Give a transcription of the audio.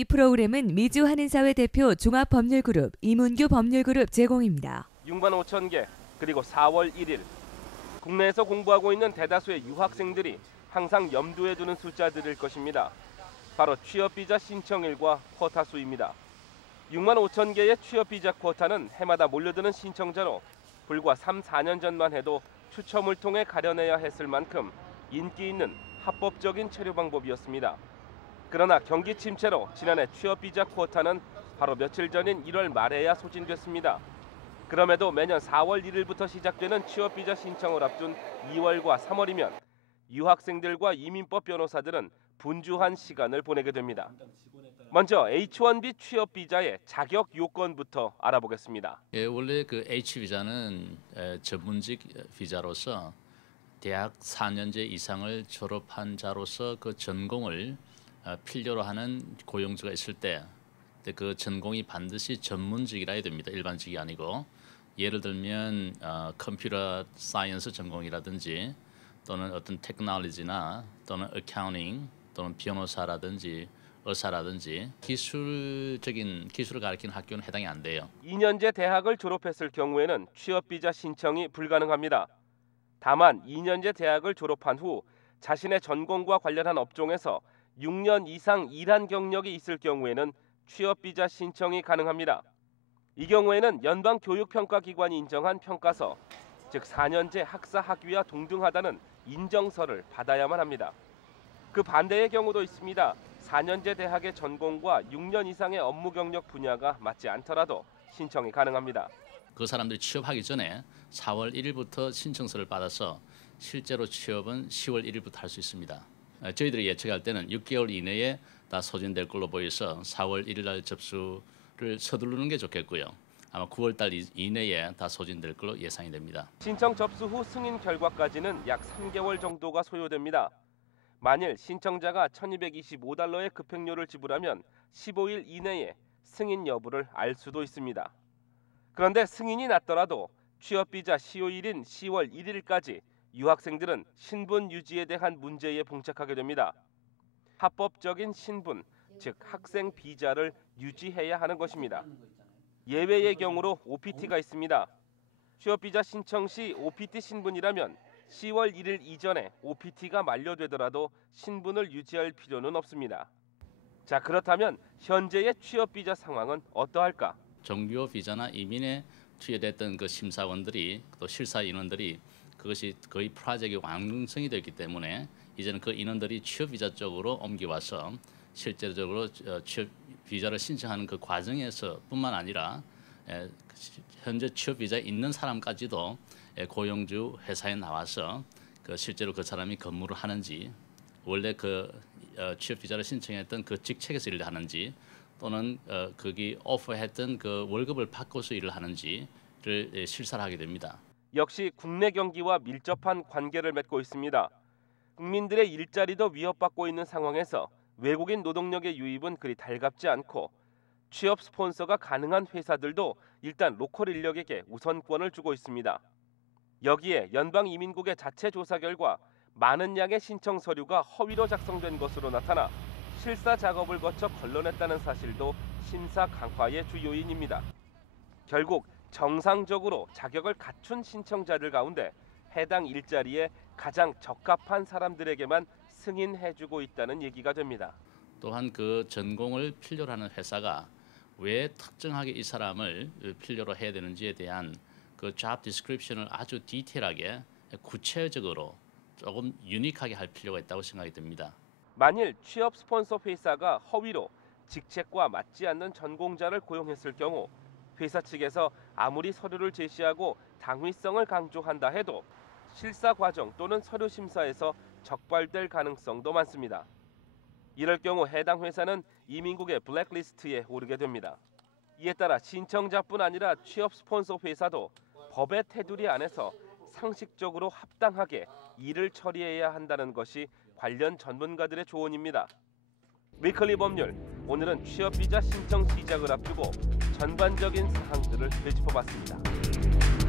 이 프로그램은 미주 한인사회 대표 종합법률그룹 이문규 법률그룹 제공입니다. 6만 5천 개, 그리고 4월 1일. 국내에서 공부하고 있는 대다수의 유학생들이 항상 염두에 두는 숫자들일 것입니다. 바로 취업비자 신청일과 쿼타 수입니다. 6만 5천 개의 취업비자 쿼타는 해마다 몰려드는 신청자로 불과 3, 4년 전만 해도 추첨을 통해 가려내야 했을 만큼 인기 있는 합법적인 체류 방법이었습니다. 그러나 경기 침체로 지난해 취업비자 쿼타는 바로 며칠 전인 1월 말에야 소진됐습니다. 그럼에도 매년 4월 1일부터 시작되는 취업비자 신청을 앞둔 2월과 3월이면 유학생들과 이민법 변호사들은 분주한 시간을 보내게 됩니다. 먼저 H-1B 취업비자의 자격 요건부터 알아보겠습니다. 원래 그 H-비자는 전문직 비자로서 대학 4년제 이상을 졸업한 자로서 그 전공을 필요로 하는 고용주가 있을 때 그 전공이 반드시 전문직이라 해야 됩니다. 일반직이 아니고. 예를 들면 컴퓨터 사이언스 전공이라든지 또는 어떤 테크놀로지나 또는 어카운팅 또는 변호사라든지 의사라든지 기술적인 기술을 가르치는 학교는 해당이 안 돼요. 2년제 대학을 졸업했을 경우에는 취업비자 신청이 불가능합니다. 다만 2년제 대학을 졸업한 후 자신의 전공과 관련한 업종에서 6년 이상 일한 경력이 있을 경우에는 취업비자 신청이 가능합니다. 이 경우에는 연방교육평가기관이 인정한 평가서, 즉 4년제 학사 학위와 동등하다는 인정서를 받아야만 합니다. 그 반대의 경우도 있습니다. 4년제 대학의 전공과 6년 이상의 업무 경력 분야가 맞지 않더라도 신청이 가능합니다. 그 사람들이 취업하기 전에 4월 1일부터 신청서를 받아서 실제로 취업은 10월 1일부터 할 수 있습니다. 저희들이 예측할 때는 6개월 이내에 다 소진될 걸로 보여서 4월 1일 날 접수를 서두르는 게 좋겠고요. 아마 9월 달 이내에 다 소진될 걸로 예상이 됩니다. 신청 접수 후 승인 결과까지는 약 3개월 정도가 소요됩니다. 만일 신청자가 $1,225의 급행료를 지불하면 15일 이내에 승인 여부를 알 수도 있습니다. 그런데 승인이 났더라도 취업비자 시효일인 10월 1일까지 유학생들은 신분 유지에 대한 문제에 봉착하게 됩니다. 합법적인 신분, 즉 학생 비자를 유지해야 하는 것입니다. 예외의 경우로 OPT가 있습니다. 취업비자 신청 시 OPT 신분이라면 10월 1일 이전에 OPT가 만료되더라도 신분을 유지할 필요는 없습니다. 자, 그렇다면 현재의 취업비자 상황은 어떠할까? 정규 비자나 이민에 투여됐던 그 심사원들이 또 실사 인원들이 그것이 거의 프로젝트의 완성이 됐기 때문에 이제는 그 인원들이 취업 비자 쪽으로 옮겨와서 실제적으로 취업 비자를 신청하는 그 과정에서뿐만 아니라 현재 취업 비자에 있는 사람까지도 고용주 회사에 나와서 실제로 그 사람이 근무를 하는지 원래 그 취업 비자를 신청했던 그 직책에서 일을 하는지 또는 거기 오퍼했던 그 월급을 받고서 일을 하는지를 실사를 하게 됩니다. 역시 국내 경기와 밀접한 관계를 맺고 있습니다. 국민들의 일자리도 위협받고 있는 상황에서 외국인 노동력의 유입은 그리 달갑지 않고 취업 스폰서가 가능한 회사들도 일단 로컬 인력에게 우선권을 주고 있습니다. 여기에 연방이민국의 자체 조사 결과 많은 양의 신청 서류가 허위로 작성된 것으로 나타나 실사 작업을 거쳐 걸러냈다는 사실도 심사 강화의 주요인입니다. 결국 정상적으로 자격을 갖춘 신청자들 가운데 해당 일자리에 가장 적합한 사람들에게만 승인해주고 있다는 얘기가 됩니다. 또한 그 전공을 필요로 하는 회사가 왜 특정하게 이 사람을 필요로 해야 되는지에 대한 그 job description을 아주 디테일하게 구체적으로 조금 유니크하게 할 필요가 있다고 생각이 듭니다. 만일 취업 스폰서 회사가 허위로 직책과 맞지 않는 전공자를 고용했을 경우 회사 측에서 아무리 서류를 제시하고 당위성을 강조한다 해도 실사 과정 또는 서류 심사에서 적발될 가능성도 많습니다. 이럴 경우 해당 회사는 이민국의 블랙리스트에 오르게 됩니다. 이에 따라 신청자뿐 아니라 취업 스폰서 회사도 법의 테두리 안에서 상식적으로 합당하게 일을 처리해야 한다는 것이 관련 전문가들의 조언입니다. 위클리 법률, 오늘은 취업비자 신청 시작을 앞두고 전반적인 사항들을 되짚어봤습니다.